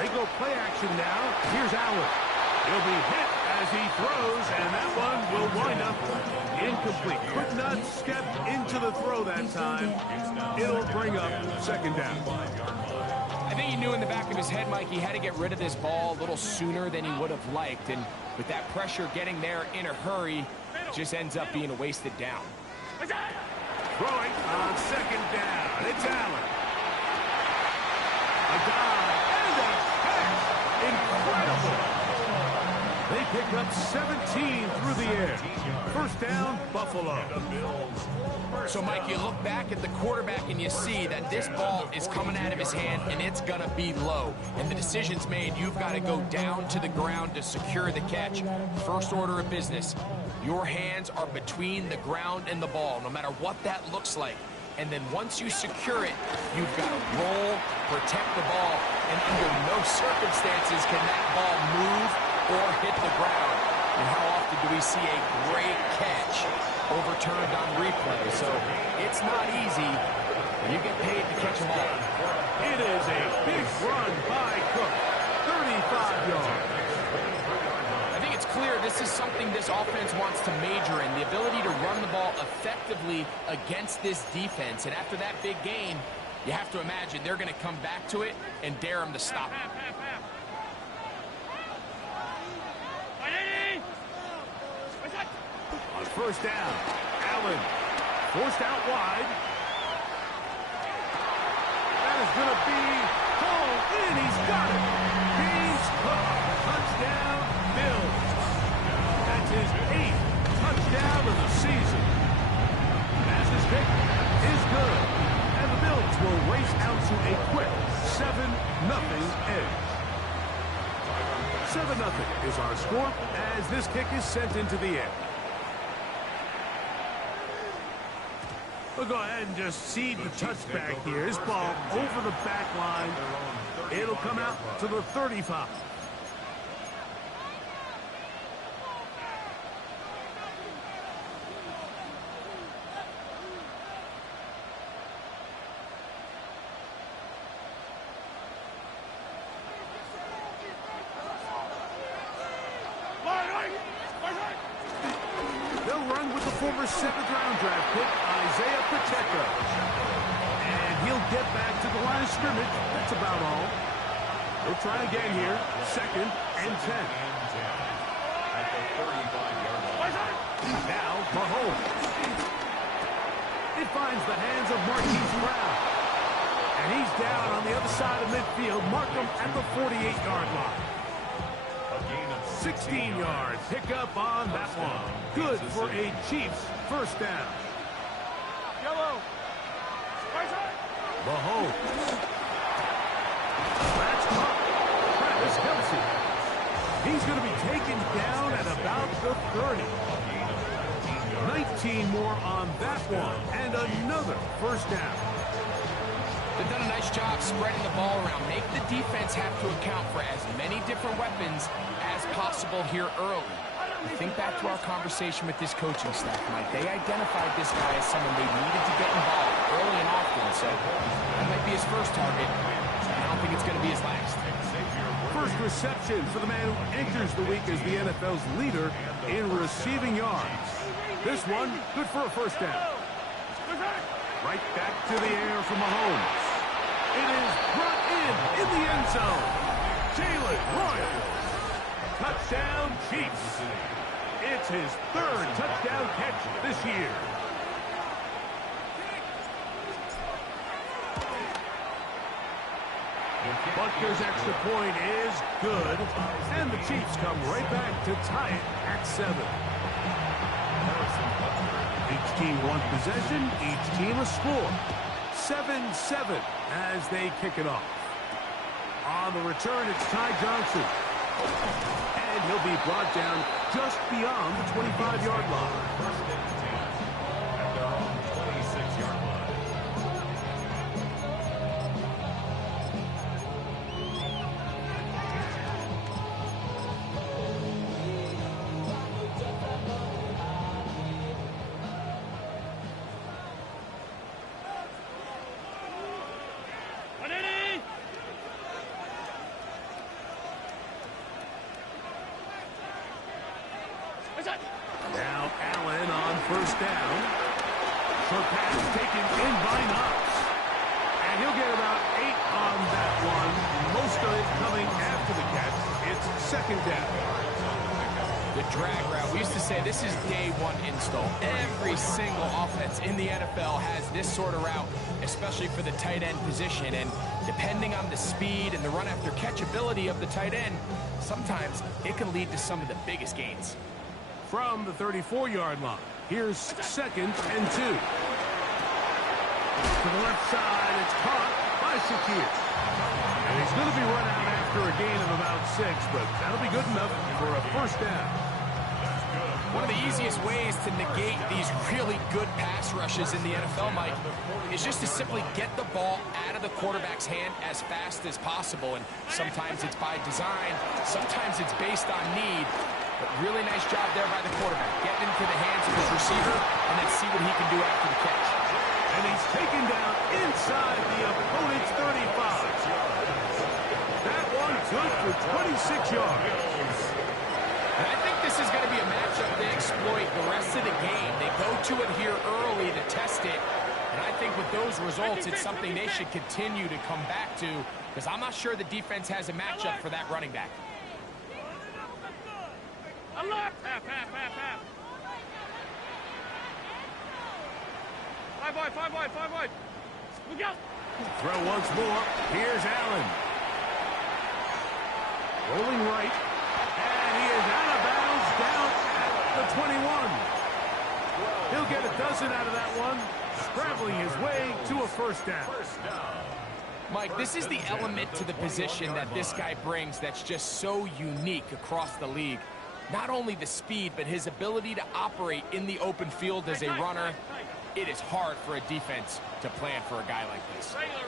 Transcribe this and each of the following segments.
They go play action now. Here's Allen. He'll be hit as he throws, and that one will wind up incomplete. Could not step into the throw that time. It'll bring up second down. I think he knew in the back of his head, Mike, he had to get rid of this ball a little sooner than he would have liked. And with that pressure getting there in a hurry, it just ends up being a wasted down. Throwing on second down. It's Allen. A dive and a catch. Incredible. They pick up 17 through the air. First down, Buffalo. So, Mike, you look back at the quarterback and you see that this ball is coming out of his hand and it's going to be low. And the decision's made. You've got to go down to the ground to secure the catch. First order of business. Your hands are between the ground and the ball, no matter what that looks like. And then once you secure it, you've got to roll, protect the ball, and under no circumstances can that ball move or hit the ground. And how often do we see a great catch overturned on replay? So it's not easy. You get paid to catch them all. It is a big run by Cook. 35 yards. I think it's clear this is something this offense wants to major in, the ability to run the ball effectively against this defense. And after that big gain, you have to imagine they're going to come back to it and dare them to stop it. On first down, Allen forced out wide. That is going to be hauled in. He's got it. He's hooked. Touchdown, Bills. That's his 8th touchdown of the season. Passes pick is good. And the Bills will race out to a quick 7-0 edge. 7-0 is our score as this kick is sent into the air. We'll go ahead and just seed the touchback here. This ball over the back line. It'll come out to the 35. They'll run with the former 7th-round draft pick, Isaiah Pacheco. And he'll get back to the line of scrimmage. That's about all. They'll try again here. 2nd and 10. Now, Mahomes. It finds the hands of Marquise Brown. And he's down on the other side of midfield. Mark him at the 48-yard line. 16 yards. Pick up on that one. Good for a Chiefs first down. Mahomes. That's caught. Travis Kelce. He's going to be taken down at about the 30. 19 more on that one. And another first down. They've done a nice job spreading the ball around. Make the defense have to account for as many different weapons as possible here early. Think back to our conversation with this coaching staff, Mike. They identified this guy as someone they needed to get involved early and often, so that might be his first target. I don't think it's going to be his last. First reception for the man who enters the week as the NFL's leader in receiving yards. This one, good for a first down. Right back to the air from Mahomes. It is brought in the end zone. Jalen Royal. Touchdown, Chiefs. It's his 3rd touchdown catch this year. Butker's extra point is good. And the Chiefs come right back to tie it at 7. Each team one possession, each team a score. 7-7 as they kick it off. On the return, it's Ty Johnson. And he'll be brought down just beyond the 25-yard line. Now Allen on first down. Short pass taken in by Knox. And he'll get about 8 on that one. Most of it coming after the catch. It's second down. The drag route. We used to say this is day one install. Every single offense in the NFL has this sort of route, especially for the tight end position. And depending on the speed and the run after catch ability of the tight end, sometimes it can lead to some of the biggest gains. From the 34-yard line, here's second and 2. To the left side, it's caught by Shakir. And he's going to be run out after a gain of about 6, but that'll be good enough for a first down. One of the easiest ways to negate these really good pass rushes in the NFL, Mike, is just to simply get the ball out of the quarterback's hand as fast as possible. And sometimes it's by design, sometimes it's based on need. But really nice job there by the quarterback. Getting into the hands of his receiver and then see what he can do after the catch. And he's taken down inside the opponent's 35. That one good for 26 yards. And I think this is going to be a matchup they exploit the rest of the game. They go to it here early to test it. And I think with those results, it's something they should continue to come back to, because I'm not sure the defense has a matchup for that running back. Half. 5 wide. Look out. Throw once more. Here's Allen. Rolling right. And he is out of bounds down at the 21. He'll get a dozen out of that one, scrabbling his way to a first down. Mike, this is the element to the position that this guy brings that's just so unique across the league. Not only the speed, but his ability to operate in the open field as a runner. It is hard for a defense to plan for a guy like this. Regular.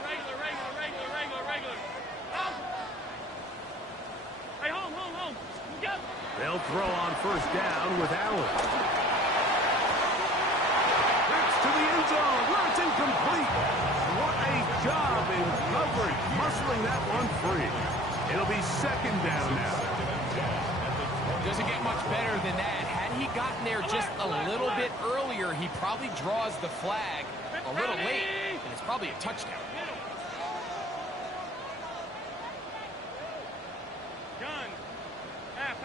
Hey, home. Look out. They'll throw on first down with Allen. That's to the end zone where it's incomplete. What a job in coverage, muscling that one free. It'll be second down now. Doesn't get much better than that. Had he gotten there just a little bit earlier, he probably draws the flag a little late, and it's probably a touchdown. Gun. Half.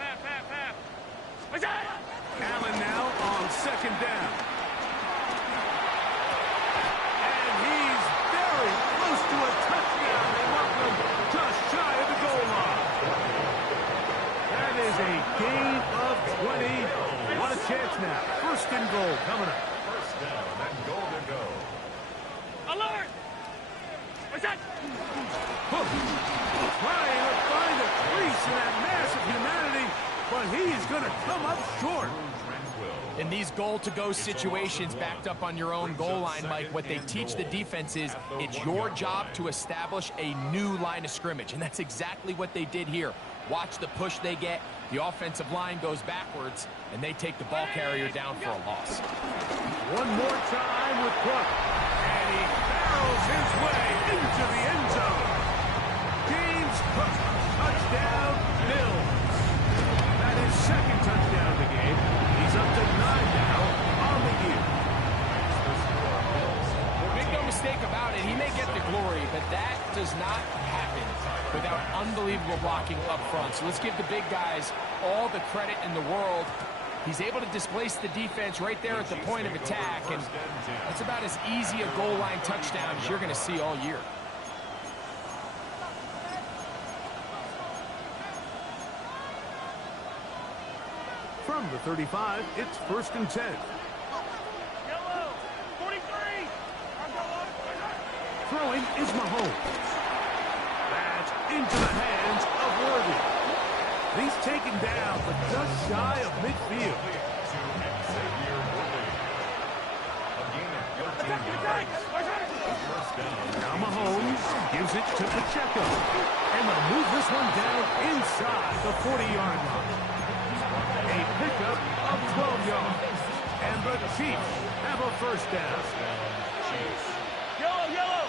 Allen now on second down. And he's very close to a touchdown. They mark him just shy of the goal line. That is a gain of 20. What a chance now. First and goal coming up. First down and goal to go. Alert. What's that? Trying to find a crease in that mass of humanity, but he's going to come up short. In these goal-to-go situations backed up on your own goal line, Mike, what they teach the defense is it's your job to establish a new line of scrimmage, and that's exactly what they did here. Watch the push they get. The offensive line goes backwards, and they take the ball carrier down for a loss. One more time with Cook, and he barrels his way into the end zone. James Cook, touchdown, Bills. That is second touchdown of the game. He's up to 9 now on the year. Make no mistake about it, he may get the glory, but that does not happen without unbelievable blocking up front. So let's give the big guys all the credit in the world. He's able to displace the defense right there at the point of attack, and that's about as easy a goal line touchdown as you're going to see all year. From the 35, it's first and 10. Yellow. 43. Throwing is Mahomes. That's into the hands of Worthy. He's taken down, but just shy of midfield. Now Mahomes gives it to Pacheco. And they'll move this one down inside the 40-yard line. A pickup of 12 yards. And the Chiefs have a first down. Yellow.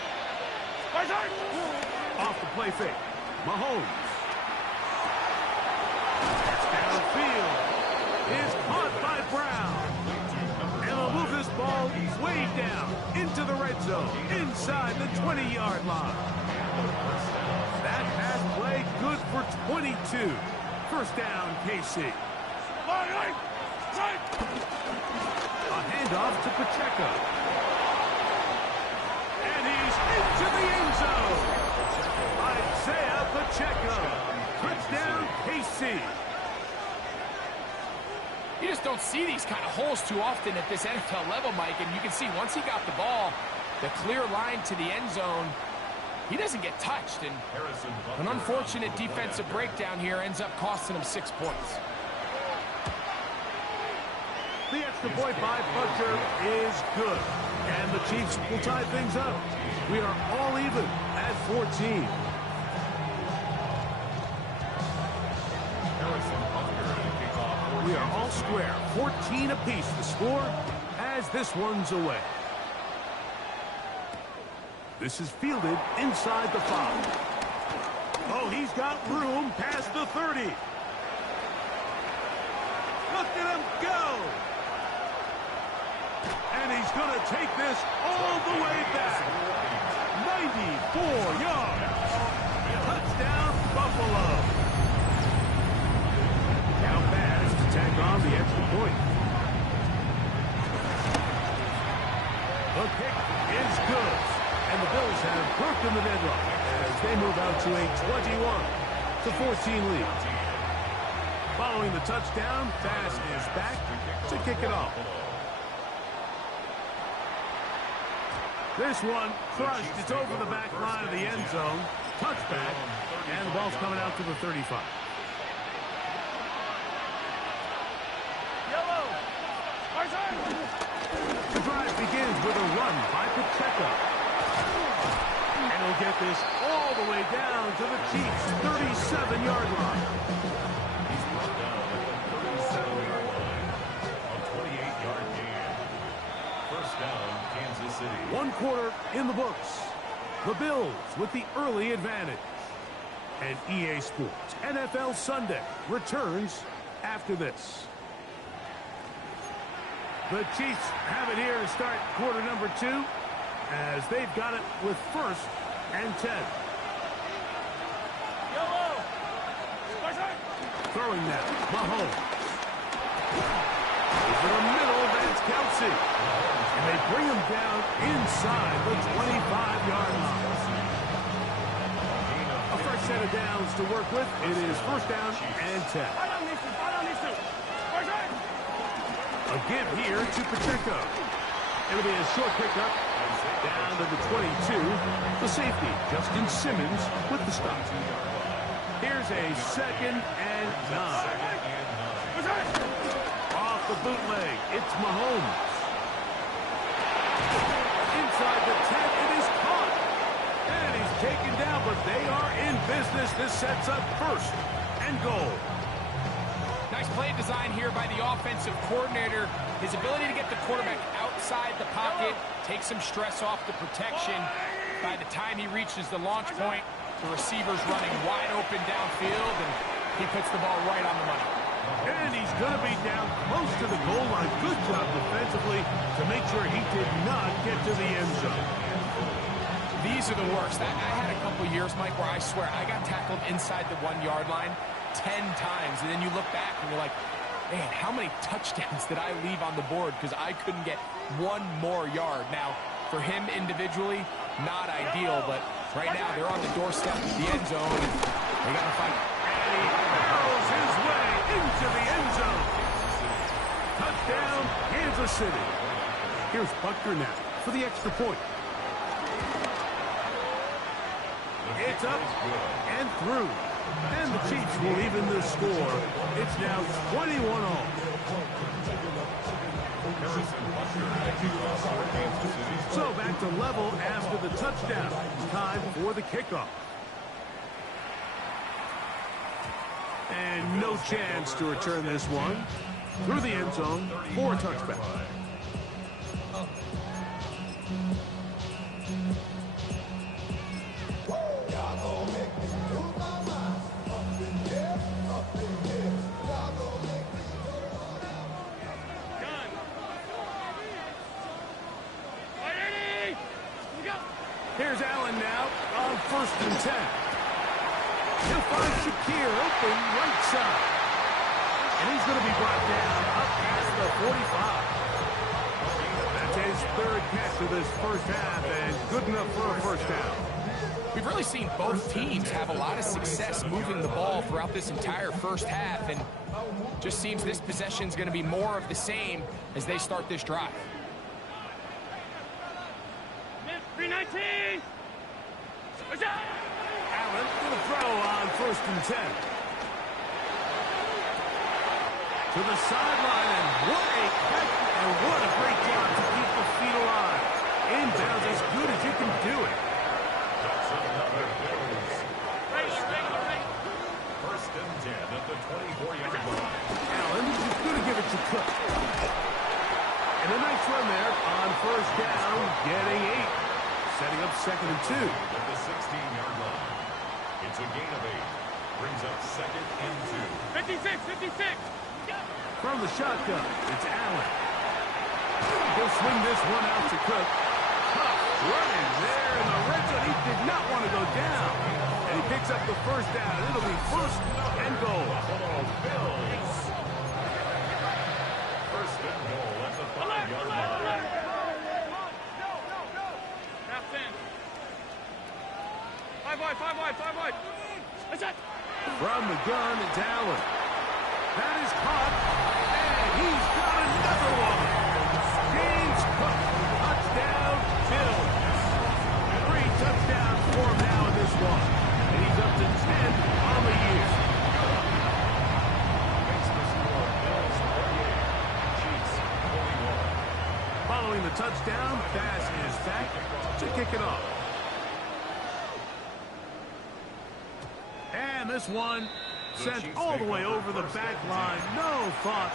Off the play fake. Mahomes. That's downfield. Is caught ball way down into the red zone, inside the 20-yard line. That pass play good for 22. First down, KC. A handoff to Pacheco. And he's into the end zone. Isaiah Pacheco. Touchdown, KC. You just don't see these kind of holes too often at this NFL level, Mike. And you can see once he got the ball, the clear line to the end zone, he doesn't get touched. And an unfortunate defensive breakdown here ends up costing him 6 points. The extra point by Butker is good. And the Chiefs will tie things up. We are all even at 14. We are all square. 14 apiece the score as this one's away. This is fielded inside the 5. Oh, he's got room past the 30. Look at him go. And he's going to take this all the way back. 94 yards. Touchdown, Buffalo. Now Bass to tack on the extra point. The kick is good. And the Bills have broken the deadlock as they move out to a 21-14 lead. Following the touchdown, Bass is back to kick it off. This one crushed. It's over the back line of the end zone. Touchback. And the ball's coming out to the 35. The drive begins with a run by Pacheco. And he'll get this all the way down to the Chiefs' 37-yard line. He's brought down at the 37-yard line on 28-yard gain. First down, Kansas City. 1 quarter in the books. The Bills with the early advantage. And EA Sports NFL Sunday returns after this. The Chiefs have it here to start quarter number 2 as they've got it with 1st and 10. Throwing now, Mahomes. Over the middle, that's Kelsey. And they bring him down inside the 25-yard line. A fresh set of downs to work with. It is 1st down and 10. A give here to Pacheco. It'll be a short pickup down to the 22. The safety, Justin Simmons, with the stop. Here's a 2nd and 9. Off the bootleg, it's Mahomes. Inside the 10, it is caught. And he's taken down, but they are in business. This sets up 1st and goal. Nice play design here by the offensive coordinator. His ability to get the quarterback outside the pocket, take some stress off the protection. By the time he reaches the launch point, the receiver's running wide open downfield, and he puts the ball right on the money. And he's going to be down close to the goal line. Good job defensively to make sure he did not get to the end zone. These are the worst. I had a couple years, Mike, where I swear I got tackled inside the 1-yard line 10 times, and then you look back and you're like, man, how many touchdowns did I leave on the board because I couldn't get 1 more yard? Now, for him individually, not ideal, but right now they're on the doorstep of the end zone, and they got to fight. And he barrels his way into the end zone. Touchdown, Kansas City. Here's Butker now for the extra point. It's up and through. And the Chiefs will even the score. It's now 21-all. So back to level after the touchdown. Time for the kickoff. And no chance to return this one. Through the end zone for a touchback. first and 10. He'll find Shakir open right side. And he's going to be brought down up past the 45. That's his third catch of this first half, and good enough for a first down. We've really seen both teams have a lot of success moving the ball throughout this entire first half, and just seems this possession is going to be more of the same as they start this drive. 319. What's that? Allen going to throw on first and 10. To the sideline, and what a catch, and what a great job to keep the feet alive. Inbounds as good as you can do it. That's another Bills. Right. First and 10 at the 24-yard line. Allen is going to give it to Cook. And a nice run there on first down, getting 8. Setting up second and 2. At the 16-yard line. It's a gain of 8. Brings up second and 2. 56. From the shotgun, it's Allen. He'll swing this one out to Cook. Tough running there in the red zone. He did not want to go down. And he picks up the first down. It'll be first and goal. Buffalo Bills. First and goal at the 5-yard line. Half 10. 5 wide. What's that? From the gun, it's Allen. That is caught, and he's got another one. James Cook, touchdown, Bills. 3 touchdowns for him now in this one. And he's up to 10 on the year. Makes the score Bills 48, Chiefs 41. Following the touchdown, Bass is back to kick it off. And this one sent all the way over the back line. No thought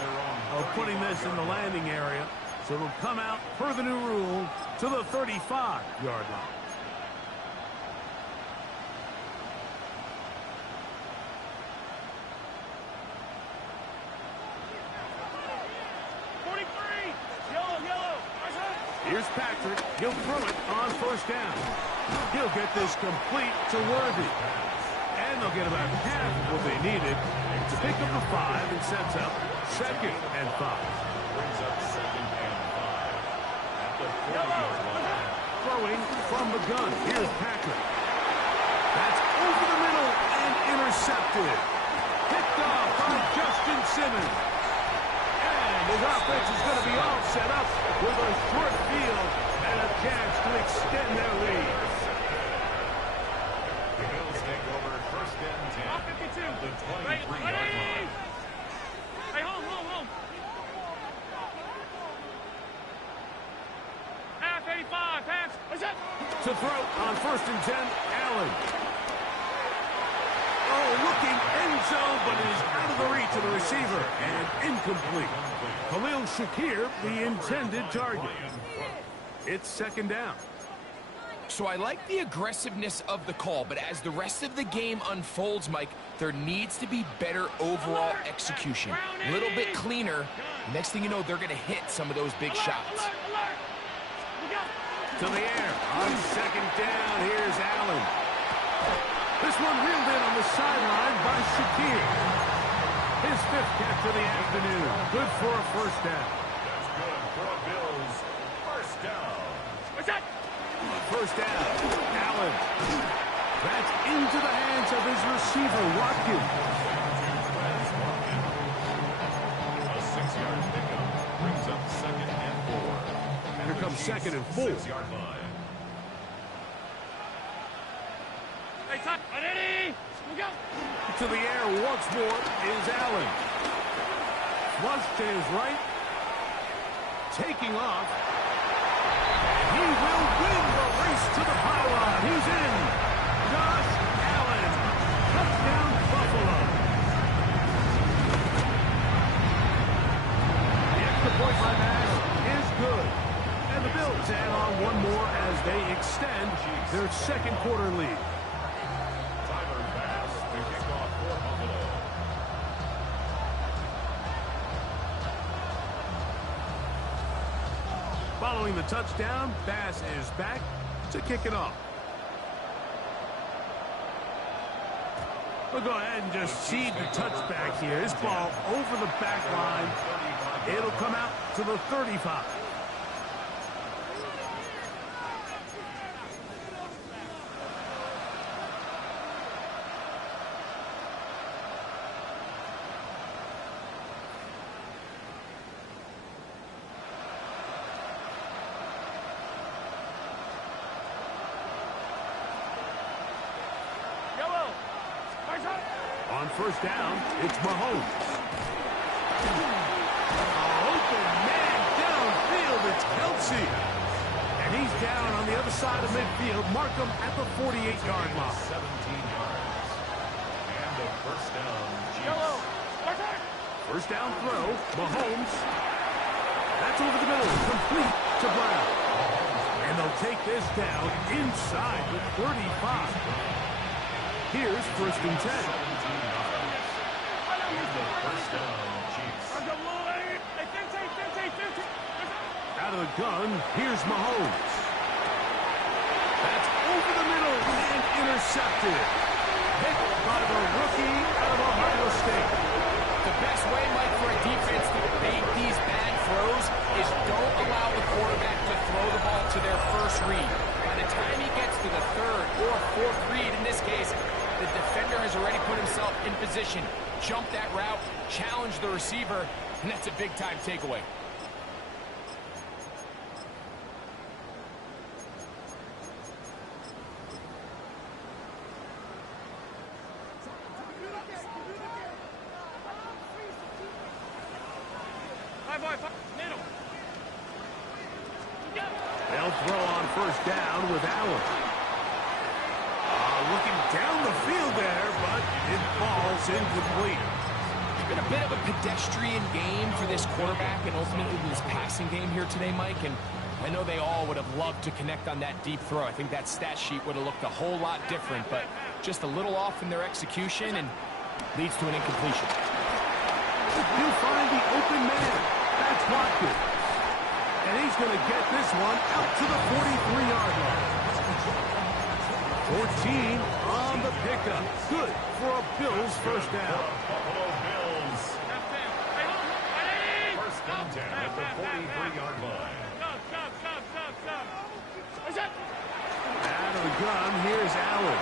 of putting this in the landing area. So it'll come out per the new rule to the 35-yard line. Here's Patrick. He'll throw it on first down. He'll get this complete to Worthy. And they'll get about half of what they needed to pick up the 5 and sets up second and 5. Brings up second and 5 at the 40-yard line. Throwing from the gun. Here's Patrick. That's over the middle and intercepted. Picked off by Justin Simmons. And his offense is going to be all set up with a short field and a chance to extend their lead. The Bills take over first and 10 Off 52. at the 23-yard line. Hey, home. Half 85, pass. What's that? To throw on first and 10, Allen. Oh, looking end zone, but it is out of the reach of the receiver and incomplete. Khalil Shakir, the intended target. It's second down. So I like the aggressiveness of the call, but as the rest of the game unfolds, Mike, there needs to be better overall execution. A little bit cleaner. Next thing you know, they're going to hit some of those big shots. To the air on second down. Here's Allen. This one reeled in on the sideline by Shakir. His 5th catch of the afternoon. Good for a first down. That's good for a Bills first down. What's that? First down, Allen. That's into the hands of his receiver, Watkins. A 6-yard pickup brings up second and 4. Here comes second and 4. 6-yard line. Hey, top. Ready? We go. To the air once more is Allen. Flush to his right. Taking off. He will win the race to the pylon. He's in. Josh Allen. Touchdown, Buffalo. The extra point by Bass is good. And the Bills add on one more as they extend their second quarter lead. Tyler Bass to kick off for Buffalo. Following the touchdown, Bass is back to kick it off. We'll go ahead and just cede the touchback here. This ball over the back line. It'll come out to the 35. On first down, it's Mahomes. Open man downfield, it's Kelsey. And he's down on the other side of midfield. Mark him at the 48-yard line. 17 yards. And a first down. Chiefs. First down throw, Mahomes. That's over the middle, complete to Brown. And they'll take this down inside the 35. Here's first and 10. First down, Chiefs. Out of the gun, here's Mahomes. That's over the middle and intercepted. Hit by the rookie out of Ohio State. The best way, Mike, for a defense to bait these bad throws is don't allow the quarterback to throw the ball to their first read. By the time he gets to the third or fourth read, in this case, the defender has already put himself in position. Jump that route, challenge the receiver, and that's a big-time takeaway. They'll throw on first down with Allen. Looking down the field there, but it falls incomplete. It's been a bit of a pedestrian game for this quarterback and ultimately this passing game here today, Mike. And I know they all would have loved to connect on that deep throw. I think that stat sheet would have looked a whole lot different, but just a little off in their execution and leads to an incompletion. He'll find the open man. That's Watkins. And he's going to get this one out to the 43-yard line. 14 on the pickup. Good for a Bills first down. Buffalo Bills. First and 10 at the 43-yard line. Out of the gun, here's Allen.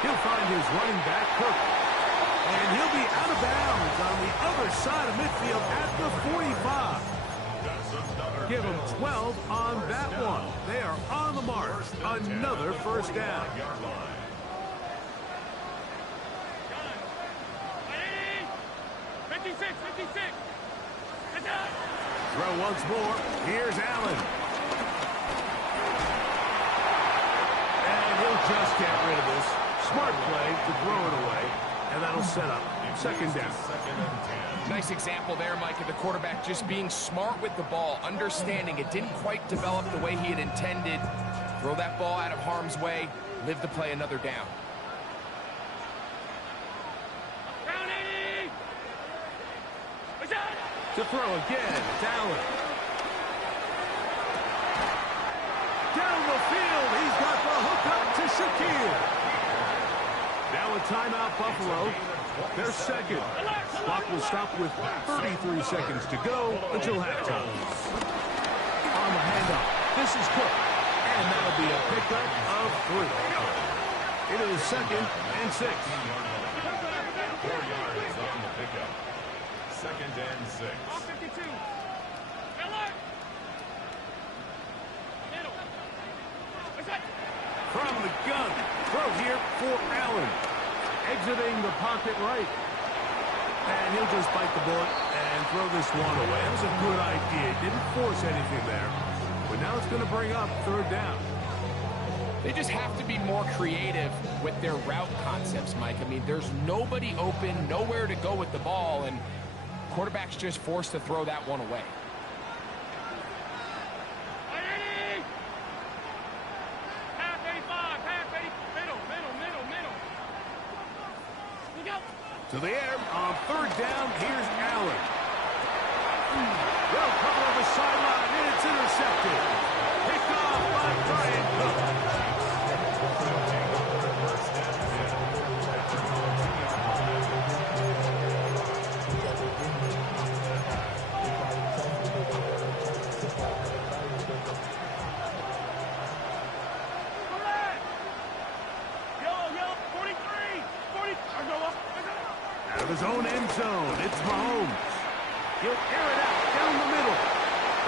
He'll find his running back, Cook. And he'll be out of bounds on the other side of midfield at the 45. Give them 12 on that one. They are on the mark. Another first down. Throw once more. Here's Allen. And he'll just get rid of this. Smart play to throw it away. And that'll set up second down. Nice example there, Mike, of the quarterback just being smart with the ball, understanding it didn't quite develop the way he had intended. Throw that ball out of harm's way, live to play another down. To throw again, it's Allen. Down the field, he's got the hook up to Shaquille. Now a timeout, Buffalo. They're second. Clock will stop with 33 seconds to go until halftime. On the handoff, this is Cook. And that'll be a pickup of 3. It is second and 6. 4 yards on the pickup. Second and 6. From the gun, throw here for Allen. Exiting the pocket right. And he'll just bite the bullet and throw this one away. That was a good idea. Didn't force anything there. But now it's going to bring up third down. They just have to be more creative with their route concepts, Mike. I mean, there's nobody open, nowhere to go with the ball, and quarterback's just forced to throw that one away. To the air on third down, here's Allen. They'll cover on the sideline, and it's intercepted. Picked off by Brian Cook. of his own end zone. It's Mahomes. He'll air it out down the middle.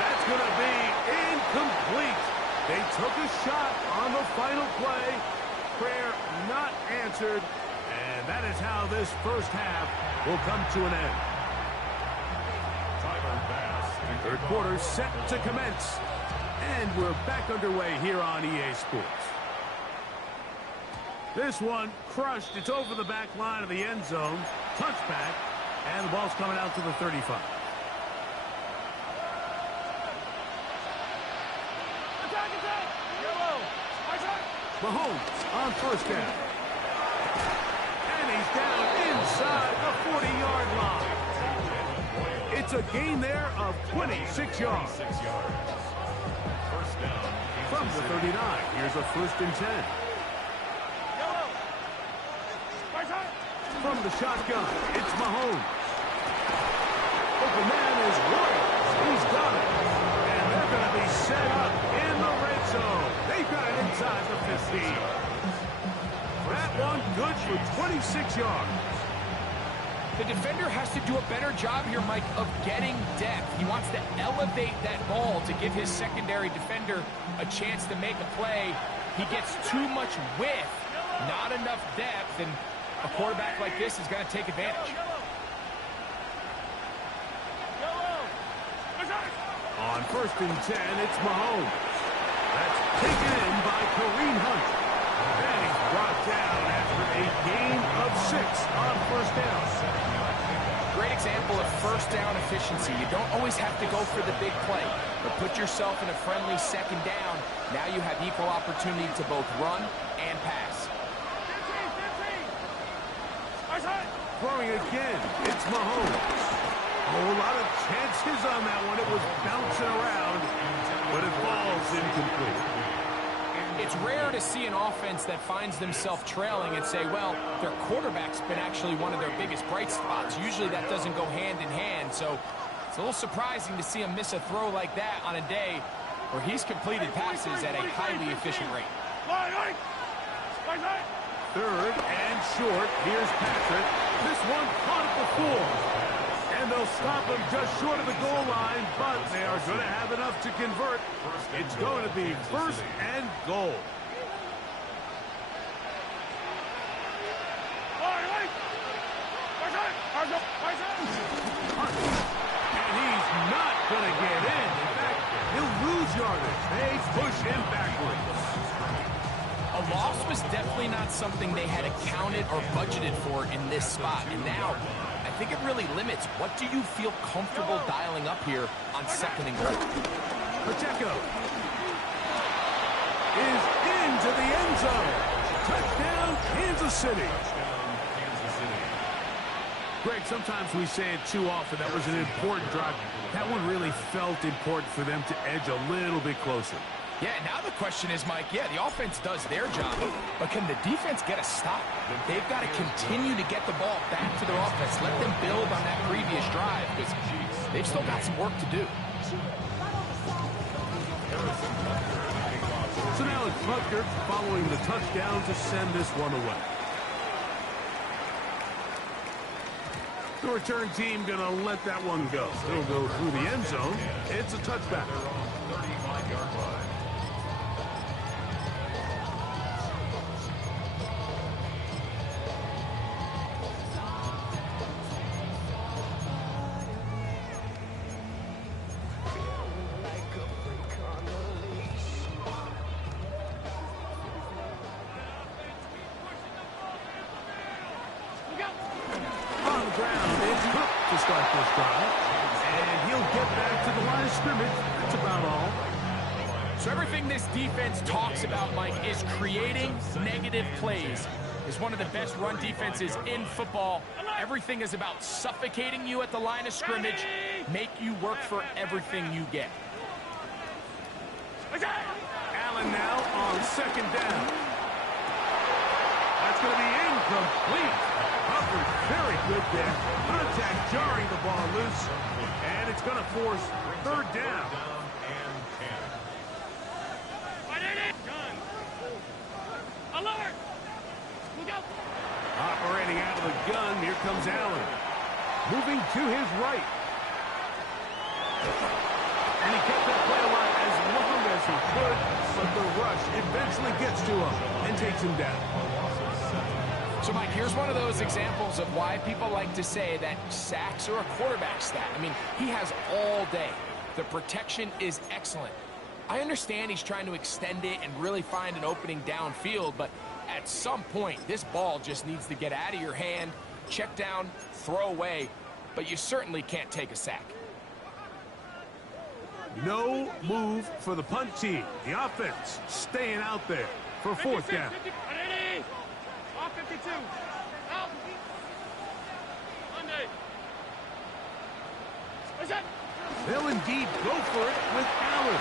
That's going to be incomplete. They took a shot on the final play. Prayer not answered. And that is how this first half will come to an end. Third quarter set to commence. And we're back underway here on EA Sports. This one crushed. It's over the back line of the end zone. Touchback. And the ball's coming out to the 35. Mahomes on first down. And he's down inside the 40-yard line. It's a gain there of 26 yards. First down. From the 39, here's a 1st and 10. From the shotgun, it's Mahomes. Open man is Williams. He's got it. And they're going to be set up in the red zone. They've got it inside the 15. That one good for 26 yards. The defender has to do a better job here, Mike, of getting depth. He wants to elevate that ball to give his secondary defender a chance to make a play. He gets too much width, not enough depth, and a quarterback like this is going to take advantage. On 1st and 10, it's Mahomes. That's taken in by Kareem Hunt. And he's brought down after a gain of 6 on 1st down. Great example of first down efficiency. You don't always have to go for the big play, but put yourself in a friendly 2nd down. Now you have equal opportunity to both run and pass. Throwing again, it's Mahomes. A whole lot of chances on that one. It was bouncing around, but it falls incomplete. It's rare to see an offense that finds themselves trailing and say, well, their quarterback's been actually one of their biggest bright spots. Usually that doesn't go hand in hand, so it's a little surprising to see him miss a throw like that on a day where he's completed passes at a highly efficient rate. 3rd and short. Here's Patrick. This one caught at the 4. And they'll stop him just short of the goal line, but they are going to have enough to convert. It's going to be 1st and goal. And he's not going to get in. In fact, he'll lose yardage. They push him backwards. A loss was definitely not something they had accounted or budgeted for in this spot. And now, I think it really limits. What do you feel comfortable dialing up here on 2nd and goal? Pacheco is into the end zone. Touchdown, Kansas City. Greg, sometimes we say it too often. That was an important drive. That one really felt important for them to edge a little bit closer. Yeah, now the question is, Mike, yeah, the offense does their job, but can the defense get a stop? They've got to continue to get the ball back to their offense. Let them build on that previous drive, because they've still got some work to do. So now it's Butker following the touchdown to send this one away. The return team going to let that one go. It'll go through the end zone. It's a touchback. 35-yard line. To start this drive, and he'll get back to the line of scrimmage. That's about all. So everything this defense talks about, Mike, is creating negative plays. It's one of the best run defenses in football. Everything is about suffocating you at the line of scrimmage, make you work for everything you get. Allen now on 2nd down. That's going to be incomplete. Hubbard very good there. Contact jarring the ball loose. And it's going to force 3rd down. Separating out of the gun, here comes Allen. Moving to his right. And he kept that play alive as long as he could, but the rush eventually gets to him and takes him down. So, Mike, here's one of those examples of why people like to say that sacks are a quarterback stat. I mean, he has all day. The protection is excellent. I understand he's trying to extend it and really find an opening downfield, but at some point, this ball just needs to get out of your hand, check down, throw away, but you certainly can't take a sack. No move for the punt team. The offense staying out there for fourth down. 52. Out. Monday. What's that? They'll indeed go for it with Allen.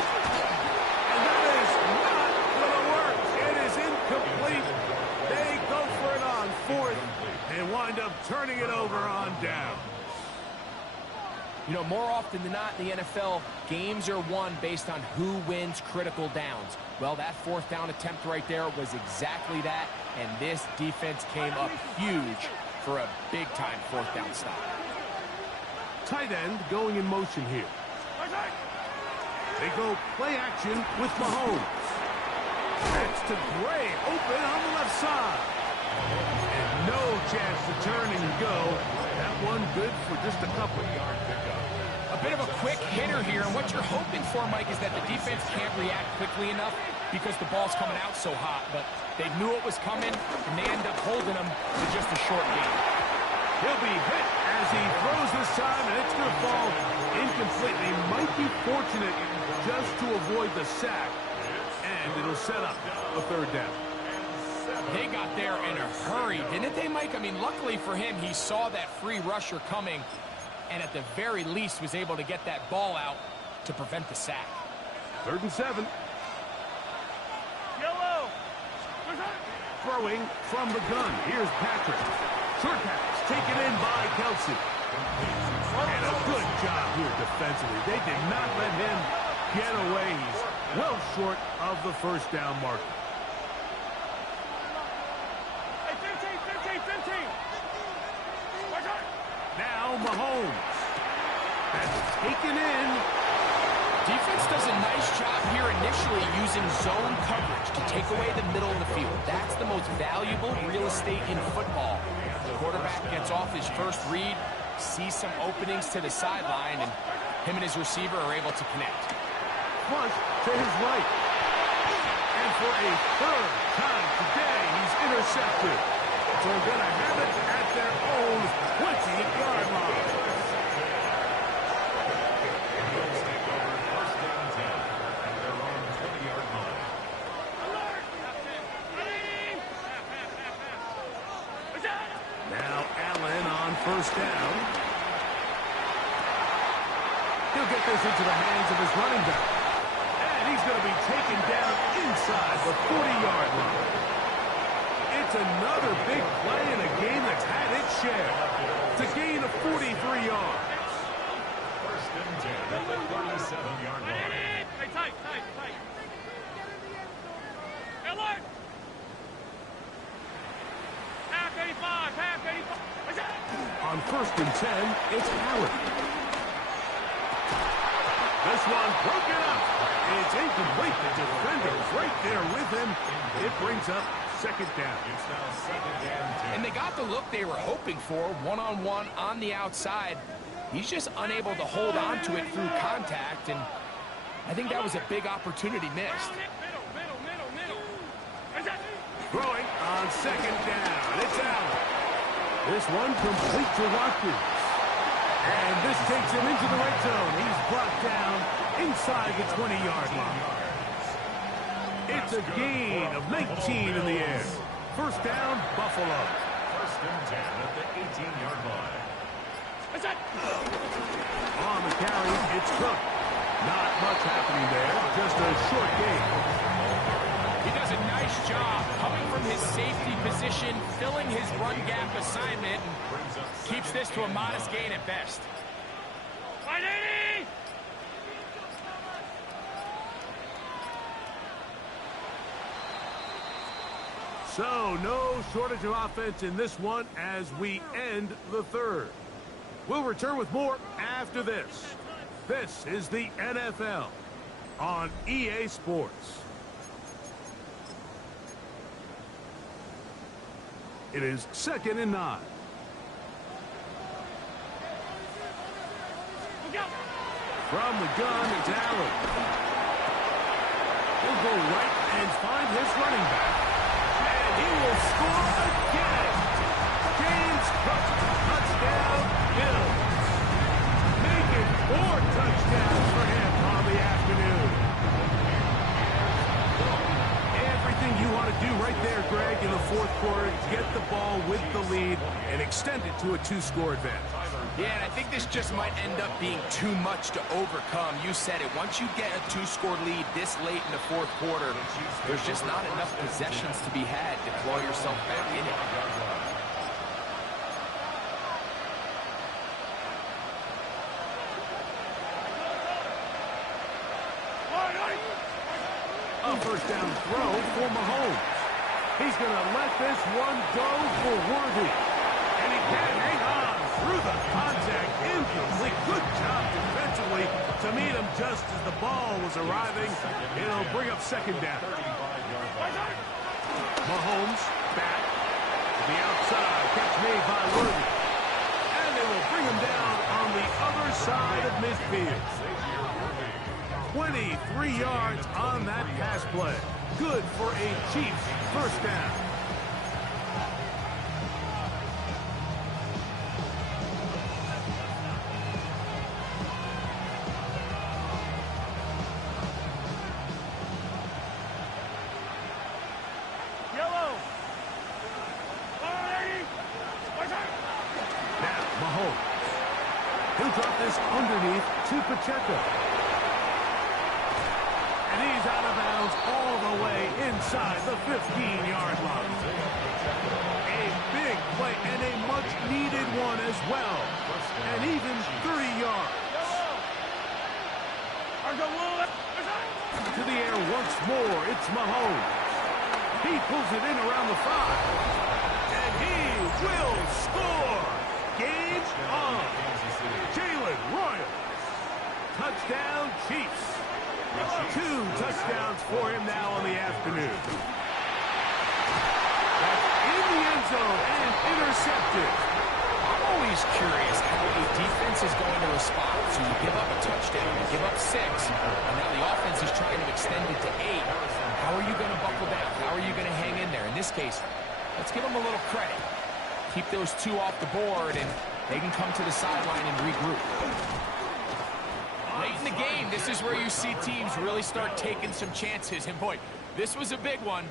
And that is not going to work. It is incomplete. They go for it on fourth and wind up turning it over on down. You know, more often than not in the NFL, games are won based on who wins critical downs. Well, that fourth down attempt right there was exactly that, and this defense came up huge for a big-time fourth down stop. Tight end going in motion here. They go play action with Mahomes. That's to Gray, open on the left side. And no chance to turn and go. That one good for just a couple of yards pickup. A bit of a quick hitter here, and what you're hoping for, Mike, is that the defense can't react quickly enough because the ball's coming out so hot, but they knew it was coming, and they end up holding them to just a short gain. He'll be hit as he throws this time, and it's going to fall incomplete. They might be fortunate just to avoid the sack, and it'll set up a third down. They got there in a hurry, didn't they, Mike? I mean, luckily for him, he saw that free rusher coming, and at the very least was able to get that ball out to prevent the sack. 3rd and 7. Yellow. Throwing from the gun. Here's Patrick. Short pass taken in by Kelsey. And a good job here defensively. They did not let him get away. He's well short of the first down marker. Hey, 15. Now Mahomes. That's taken in. Defense does a nice job here initially using zone coverage to take away the middle of the field. That's the most valuable real estate in football. The quarterback gets off his first read, sees some openings to the sideline, and him and his receiver are able to connect. Punt to his right. And for a third time today, he's intercepted. So they're going to have it at their own 20-yard line. Now Allen on first down. He'll get this into the hands of his running back. And he's going to be taken down inside the 40-yard line. It's another big play in a game that's had its share. It's a gain of 43 yards. 1st and 10 at the 37-yard line. Hey, tight. Alert. Half 85. On 1st and 10, it's Allen. This one broken up. It's incomplete. The defender's right there with him. It brings up 2nd down. It's now 2nd and 10. And they got the look they were hoping for, one-on-one on the outside. He's just unable to hold on to it through contact, and I think that was a big opportunity missed. Middle. Throwing on 2nd down. It's Allen. This one complete to Watkins. And this takes him into the red zone. He's brought down inside the 20-yard line. It's a gain of 19 in the air. 1st down, Buffalo. 1st and 10 at the 18-yard line. On the carry, it's Cook. Not much happening there, just a short gain. He does a nice job coming from his safety position, filling his run gap assignment, and keeps this to a modest gain at best. 180. So, no shortage of offense in this one as we end the third. We'll return with more after this. This is the NFL on EA Sports. It is 2nd and 9. From the gun, it's Allen. He'll go right and find his running back. And he will score again. James Cook, touchdown, Bills. Making 4 touchdowns for him on the afternoon. Everything you want to do right there, Greg, in the fourth quarter, get the ball with the lead and extend it to a 2-score advantage. Yeah, and I think this just might end up being too much to overcome. You said it. Once you get a 2-score lead this late in the fourth quarter, there's just not enough possessions to be had to claw yourself back in it. A first down throw for Mahomes. He's going to let this one go for Worthy. And he can hang on through the contact. Incomplete. Good job defensively to meet him just as the ball was arriving. It'll bring up 2nd down. Mahomes back to the outside. Catch made by Worthy. And they will bring him down on the other side of midfield. 23 yards on that pass play. Good for a Chiefs first down. Yellow. Now, Mahomes. He'll drop this underneath to Pacheco. And he's out of bounds all the way inside the 15-yard line. A big play and a much-needed one as well. And even 30 yards. To the air once more, it's Mahomes. He pulls it in around the 5. And he will score. Game on. Jalen Royal. Touchdown, Chiefs. 2 touchdowns for him now on the afternoon. That's in the end zone and intercepted. I'm always curious how a defense is going to respond. So you give up a touchdown, you give up 6, and now the offense is trying to extend it to 8. How are you going to buckle down? How are you going to hang in there? In this case, let's give them a little credit. Keep those 2 off the board, and they can come to the sideline and regroup. Late in the game, this is where you see teams really start taking some chances. And boy, this was a big one,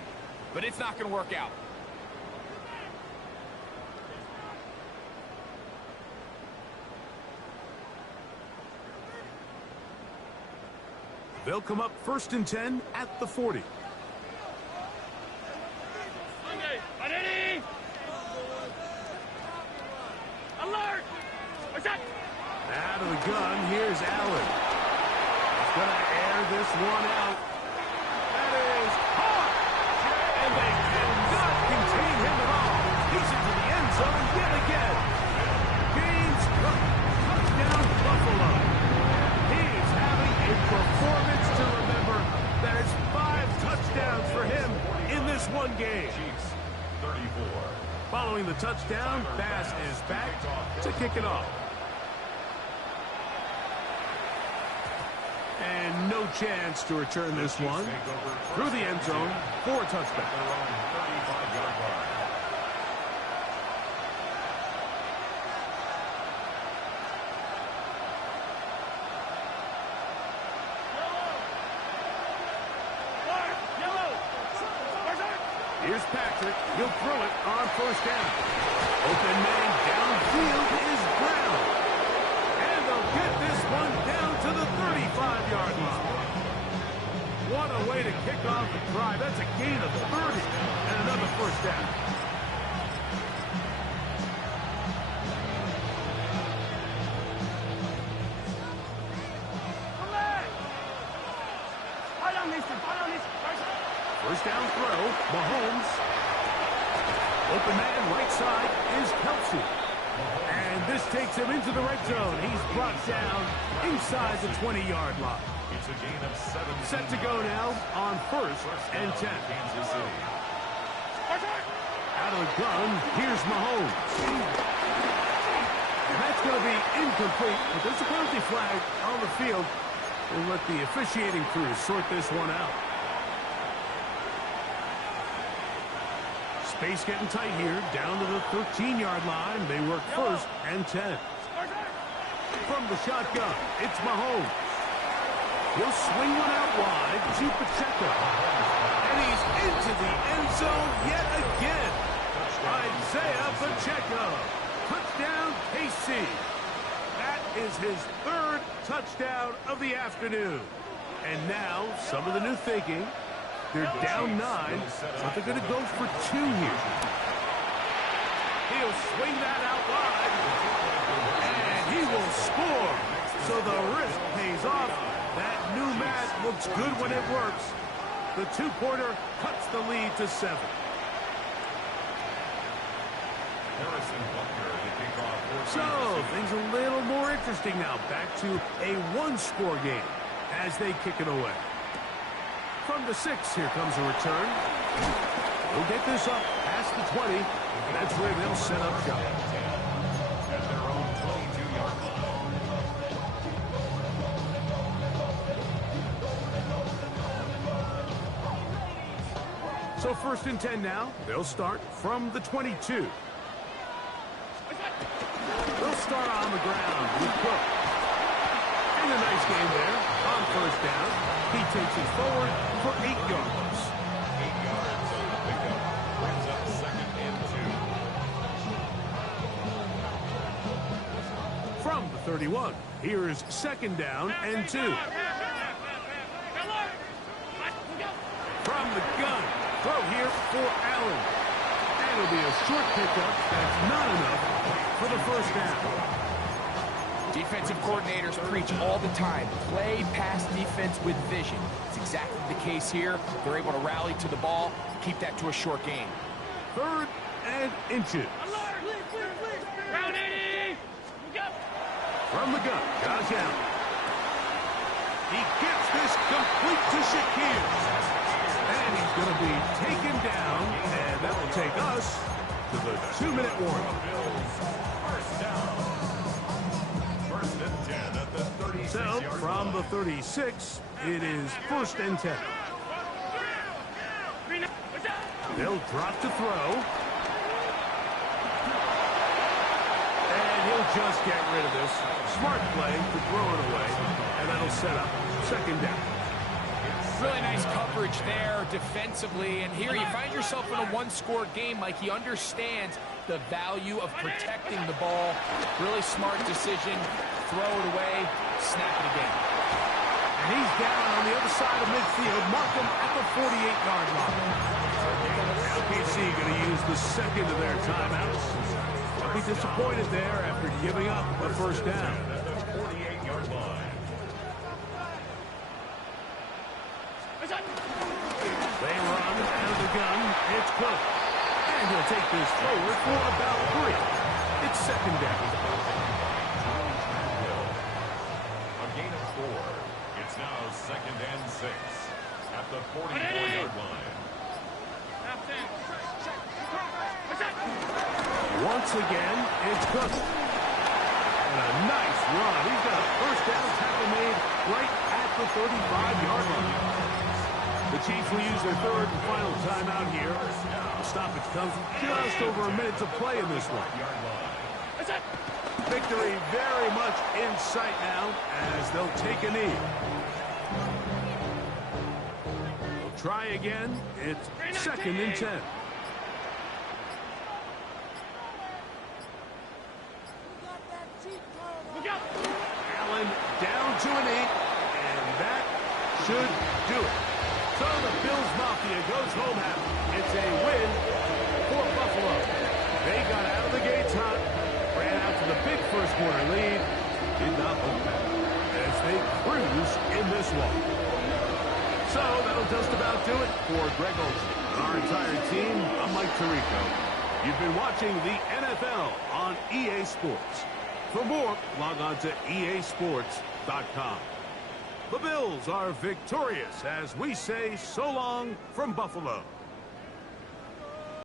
but it's not going to work out. They'll come up 1st and 10 at the 40. Alert! Out of the gun, here's Allen. He's going to air this one out. That is caught! And they cannot contain him at all. He's into the end zone yet again. James Cook, touchdown Buffalo. He's having a performance to remember. That is 5 touchdowns for him in this one game. Chiefs, 34. Following the touchdown, Bass is back to kick it off. And no chance to return this one. Through the end zone for a touchback. Here's Patrick. He'll throw it on 1st down. Open man downfield is Brown. And they'll get this one down to the 35-yard line. What a way to kick off the drive. That's a gain of 30 and another 1st down. First down throw, Mahomes. Open man, right side, is Kelsey. And this takes him into the red zone. He's brought down inside the 20-yard line. It's a gain of 7. Set to go now on 1st and 10. Kansas City. Out of the gun, here's Mahomes. And that's going to be incomplete, but there's a penalty flag on the field. We'll let the officiating crew sort this one out. Space getting tight here, down to the 13-yard line. They work 1st and 10. From the shotgun, it's Mahomes. He'll swing one out wide to Pacheco. And he's into the end zone yet again. Isaiah Pacheco. Touchdown, KC. That is his 3rd touchdown of the afternoon. And now, some of the new thinking. They're down 9, but they're going to go for 2 here. He'll swing that out wide, and he will score. So the risk pays off. That new mat looks good when it works. The two-pointer cuts the lead to 7. So, things a little more interesting now. Back to a one-score game as they kick it away. From the 6, here comes a return. We'll get this up past the 20. That's where they'll set up shop. At their own 22-yard line. So 1st and 10 now. They'll start from the 22. They'll start on the ground with Cook. And a nice game there on 1st down. He takes it forward for 8 yards. 8 yards on the pickup. Brings up 2nd and 2. From the 31, here's 2nd down and 2. From the gun, throw here for Allen. And it'll be a short pickup. That's not enough for the 1st down. Defensive coordinators preach all the time, play pass defense with vision. It's exactly the case here. They're able to rally to the ball, keep that to a short game. 3rd and inches. From the gun, Josh Allen. He gets this complete to Shakir. And he's going to be taken down, and that will take us to the 2-minute warning. First down. 1st and 10 at the 36-yard So, line. from the 36, it is 1st and 10. They'll drop to throw. And he'll just get rid of this. Smart play to throw it away. And that'll set up 2nd down. Really nice coverage there defensively. And here you find yourself in a one-score game. Like, he understands the value of protecting the ball. Really smart decision. Throw it away. Snap it again. And he's down on the other side of midfield. Mark him at the 48-yard line. LKC going to use the 2nd of their timeouts. They'll be disappointed there after giving up the 1st down. At the 48-yard line. They run out of the gun. It's Cook. And he'll take this forward for about 3. It's 2nd down. A gain of 4. It's now 2nd and 6 at the 44-yard line. Once again, it's Cook. And a nice run. He's got a 1st down tackle made right at the 35-yard line. The Chiefs will use their 3rd and final timeout here. The stoppage comes with just over a minute to play in this one. Victory very much in sight now as they'll take a knee. They'll try again. It's 2nd and 10. Allen down to a knee, and that should do it. So the Bills Mafia goes home happy. It's a win for Buffalo. They got out of the gates hot, ran out to the big first-quarter lead, did not look back as they cruise in this one. So that'll just about do it for Greg Olsen and our entire team. I'm Mike Tirico. You've been watching the NFL on EA Sports. For more, log on to easports.com. The Bills are victorious as we say so long from Buffalo.